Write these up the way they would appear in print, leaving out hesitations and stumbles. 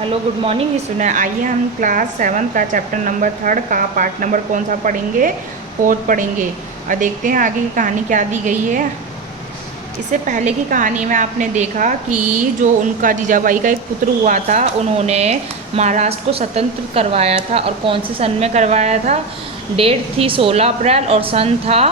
Hello good morning student. आइए हम class 7 का चैप्टर नंबर 3 का पार्ट नंबर कौन सा पढ़ेंगे, 4 पढ़ेंगे। और देखते हैं आगे की कहानी क्या दी गई है। इससे पहले की कहानी में आपने देखा कि जो उनका जीजाबाई का एक पुत्र हुआ था, उन्होंने महाराष्ट्र को स्वतंत्र करवाया था। और कौन से सन में करवाया था? डेट थी 16 अप्रैल और सन था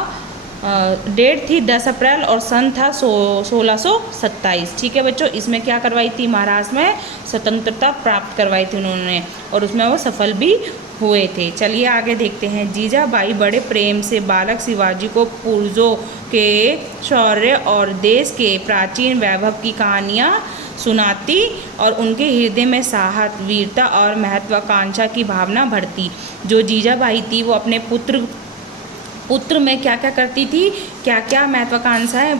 डेट थी 10 अप्रैल और सन था 1627। ठीक है बच्चों, इसमें क्या करवाई थी? महाराष्ट्र में स्वतंत्रता प्राप्त करवाई थी उन्होंने, और उसमें वो सफल भी हुए थे। चलिए आगे देखते हैं। जीजाबाई बड़े प्रेम से बालक शिवाजी को पूर्वजों के शौर्य और देश के प्राचीन वैभव की कहानियाँ सुनाती और उनके हृदय में साहस, वीरता और महत्वाकांक्षा की भावना भरती। जो जीजाबाई थी वो अपने पुत्र में क्या क्या करती थी, क्या क्या महत्वाकांक्षाएं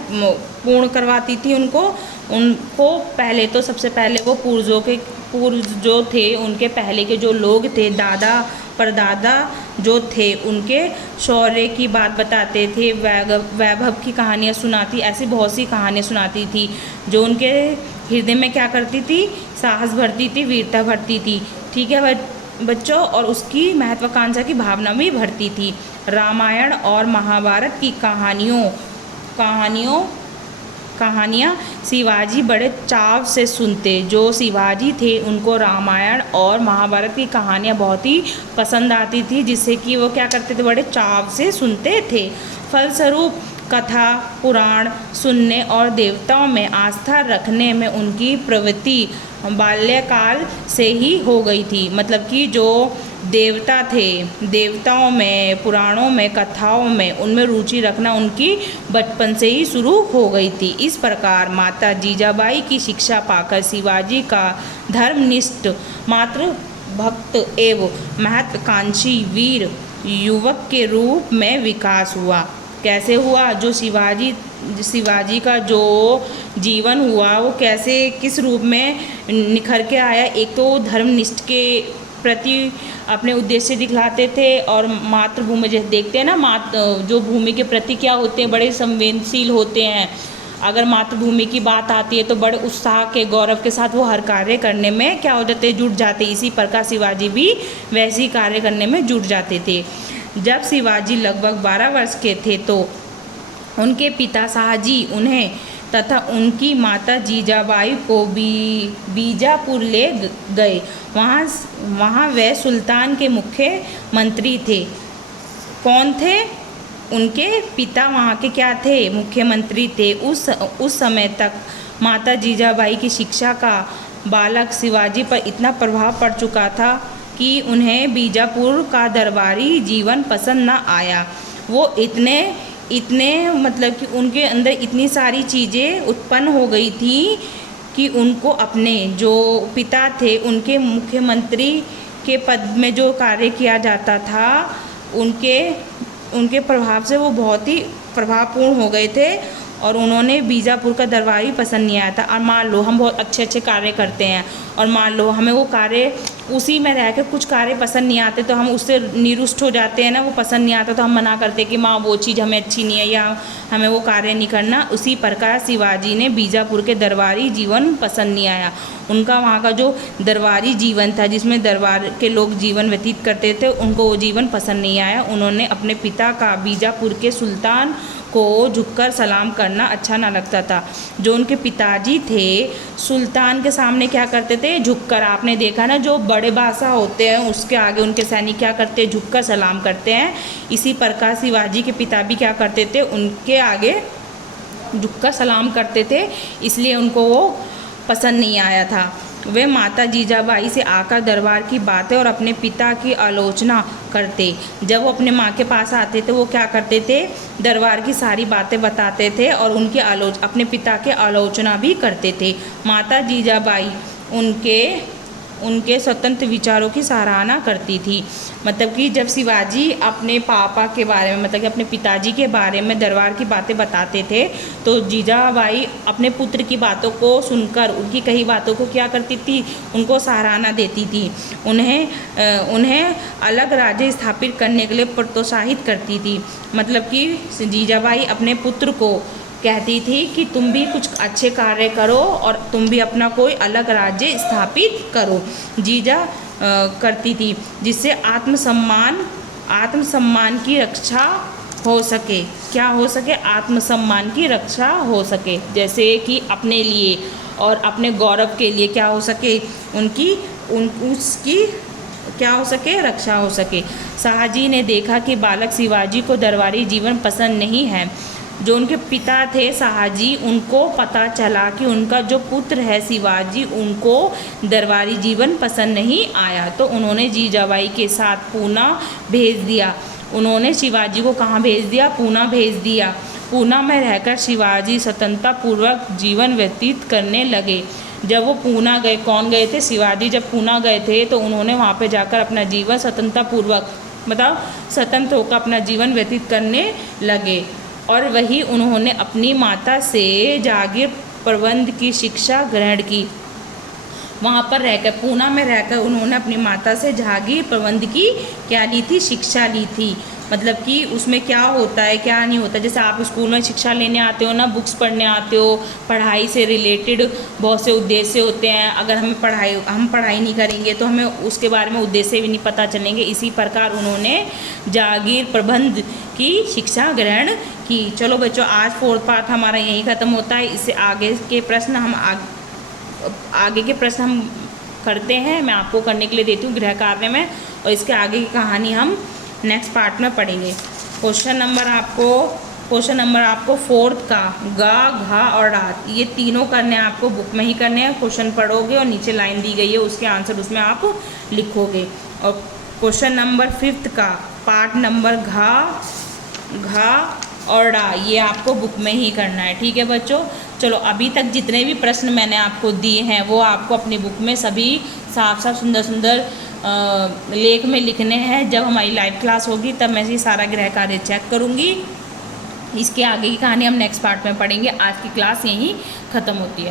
पूर्ण करवाती थी उनको पहले तो सबसे पहले वो पूर्वजों थे, उनके पहले के जो लोग थे, दादा परदादा जो थे, उनके शौर्य की बात बताते थे, वैभव की कहानियाँ सुनाती, ऐसी बहुत सी कहानियाँ सुनाती थी जो उनके हृदय में क्या करती थी? साहस भरती थी, वीरता भरती थी। ठीक है बच्चों, और उसकी महत्वाकांक्षा की भावना भी भरती थी। रामायण और महाभारत की कहानियाँ शिवाजी बड़े चाव से सुनते। जो शिवाजी थे उनको रामायण और महाभारत की कहानियाँ बहुत ही पसंद आती थी, जिससे कि वो क्या करते थे? बड़े चाव से सुनते थे। फलस्वरूप कथा पुराण सुनने और देवताओं में आस्था रखने में उनकी प्रवृत्ति बाल्यकाल से ही हो गई थी। मतलब कि जो देवता थे, देवताओं में, पुराणों में, कथाओं में, उनमें रुचि रखना उनकी बचपन से ही शुरू हो गई थी। इस प्रकार माता जीजाबाई की शिक्षा पाकर शिवाजी का धर्मनिष्ठ, मातृ भक्त एवं महत्वाकांक्षी वीर युवक के रूप में विकास हुआ। कैसे हुआ? जो शिवाजी का जो जीवन हुआ वो कैसे, किस रूप में निखर के आया? एक तो धर्मनिष्ठ के प्रति अपने उद्देश्य दिखलाते थे, और मातृभूमि जैसे देखते हैं ना, जो भूमि के प्रति क्या होते हैं? बड़े संवेदनशील होते हैं। अगर मातृभूमि की बात आती है तो बड़े उत्साह के, गौरव के साथ वो हर कार्य करने में क्या हो जाते? जुट जाते। इसी प्रकार शिवाजी भी वैसे ही कार्य करने में जुट जाते थे। जब शिवाजी लगभग 12 वर्ष के थे तो उनके पिता शाहजी उन्हें तथा उनकी माता जीजाबाई को बीजापुर ले गए। वहाँ वे सुल्तान के मुख्य मंत्री थे। कौन थे? उनके पिता वहाँ के क्या थे? मुख्यमंत्री थे। उस समय तक माता जीजाबाई की शिक्षा का बालक शिवाजी पर इतना प्रभाव पड़ चुका था कि उन्हें बीजापुर का दरबारी जीवन पसंद न आया। वो इतने मतलब कि उनके अंदर इतनी सारी चीज़ें उत्पन्न हो गई थी कि उनको अपने जो पिता थे उनके मुख्यमंत्री के पद में जो कार्य किया जाता था, उनके प्रभाव से वो बहुत ही प्रभावपूर्ण हो गए थे, और उन्होंने बीजापुर का दरबारी पसंद नहीं आया था। और मान लो हम बहुत अच्छे अच्छे कार्य करते हैं, और मान लो हमें वो कार्य उसी में रह के कुछ कार्य पसंद नहीं आते, तो हम उससे निरुष्ट हो जाते हैं ना, वो पसंद नहीं आता तो हम मना करते हैं कि माँ वो चीज़ हमें अच्छी नहीं है, या हमें वो कार्य नहीं करना। उसी प्रकार शिवाजी ने बीजापुर के दरबारी जीवन पसंद नहीं आया। उनका वहाँ का जो दरबारी जीवन था, जिसमें दरबार के लोग जीवन व्यतीत करते थे, उनको वो जीवन पसंद नहीं आया। उन्होंने अपने पिता का बीजापुर के सुल्तान को झुककर सलाम करना अच्छा ना लगता था। जो उनके पिताजी थे सुल्तान के सामने क्या करते थे? झुककर। आपने देखा ना, जो बड़े बादशाह होते हैं उसके आगे उनके सैनिक क्या करते हैं? झुककर सलाम करते हैं। इसी प्रकार शिवाजी के पिता भी क्या करते थे? उनके आगे झुककर सलाम करते थे, इसलिए उनको वो पसंद नहीं आया था। वे माता जीजाबाई से आकर दरबार की बातें और अपने पिता की आलोचना करते। जब वो अपने माँ के पास आते थे वो क्या करते थे? दरबार की सारी बातें बताते थे और उनकी अपने पिता की आलोचना भी करते थे। माता जीजाबाई उनके स्वतंत्र विचारों की सराहना करती थी। मतलब कि जब शिवाजी अपने पापा के बारे में, मतलब कि अपने पिताजी के बारे में दरबार की बातें बताते थे, तो जीजाबाई अपने पुत्र की बातों को सुनकर उनकी कही बातों को क्या करती थी? उनको सराहना देती थी। उन्हें अलग राज्य स्थापित करने के लिए प्रोत्साहित करती थी। मतलब कि जीजाबाई अपने पुत्र को कहती थी कि तुम भी कुछ अच्छे कार्य करो और तुम भी अपना कोई अलग राज्य स्थापित करो। जीजा करती थी जिससे आत्मसम्मान की रक्षा हो सके। क्या हो सके? आत्मसम्मान की रक्षा हो सके। जैसे कि अपने लिए और अपने गौरव के लिए क्या हो सके, उसकी क्या हो सके, रक्षा हो सके। शाहजी ने देखा कि बालक शिवाजी को दरबारी जीवन पसंद नहीं है। जो उनके पिता थे शाहजी, उनको पता चला कि उनका जो पुत्र है शिवाजी, उनको दरबारी जीवन पसंद नहीं आया, तो उन्होंने जीजाबाई के साथ पूना भेज दिया। उन्होंने शिवाजी को कहाँ भेज दिया? पूना भेज दिया। पूना में रहकर शिवाजी स्वतंत्रतापूर्वक जीवन व्यतीत करने लगे। जब वो पूना गए, कौन गए थे? शिवाजी जब पूना गए थे तो उन्होंने वहाँ पे जाकर अपना जीवन स्वतंत्रतापूर्वक, बताओ, स्वतंत्र होकर अपना जीवन व्यतीत करने लगे। और वही उन्होंने अपनी माता से जागीर प्रबंध की शिक्षा ग्रहण की। वहाँ पर रहकर, पूना में रहकर उन्होंने अपनी माता से जागीर प्रबंध की क्या ली थी? शिक्षा ली थी। मतलब कि उसमें क्या होता है, क्या नहीं होता। जैसे आप स्कूल में शिक्षा लेने आते हो ना, बुक्स पढ़ने आते हो, पढ़ाई से रिलेटेड बहुत से उद्देश्य होते हैं। अगर हम पढ़ाई नहीं करेंगे तो हमें उसके बारे में उद्देश्य भी नहीं पता चलेंगे। इसी प्रकार उन्होंने जागीर प्रबंध की शिक्षा ग्रहण की। चलो बच्चों, आज 4th पार्ट हमारा यहीं ख़त्म होता है। इससे आगे के प्रश्न हम करते हैं। मैं आपको करने के लिए देती हूँ गृह कार्य में, और इसके आगे की कहानी हम नेक्स्ट पार्ट में पढ़ेंगे। क्वेश्चन नंबर आपको 4th का गा, घा और रात, ये तीनों करने हैं आपको, बुक में ही करने हैं। क्वेश्चन पढ़ोगे और नीचे लाइन दी गई है, उसके आंसर उसमें आप लिखोगे। और क्वेश्चन नंबर 5th का पार्ट नंबर घा और डा, ये आपको बुक में ही करना है। ठीक है बच्चों, चलो अभी तक जितने भी प्रश्न मैंने आपको दिए हैं वो आपको अपनी बुक में सभी साफ साफ सुंदर सुंदर लेख में लिखने हैं। जब हमारी लाइव क्लास होगी तब मैं ये सारा गृह कार्य चेक करूँगी। इसके आगे की कहानी हम नेक्स्ट पार्ट में पढ़ेंगे। आज की क्लास यहीं ख़त्म होती है।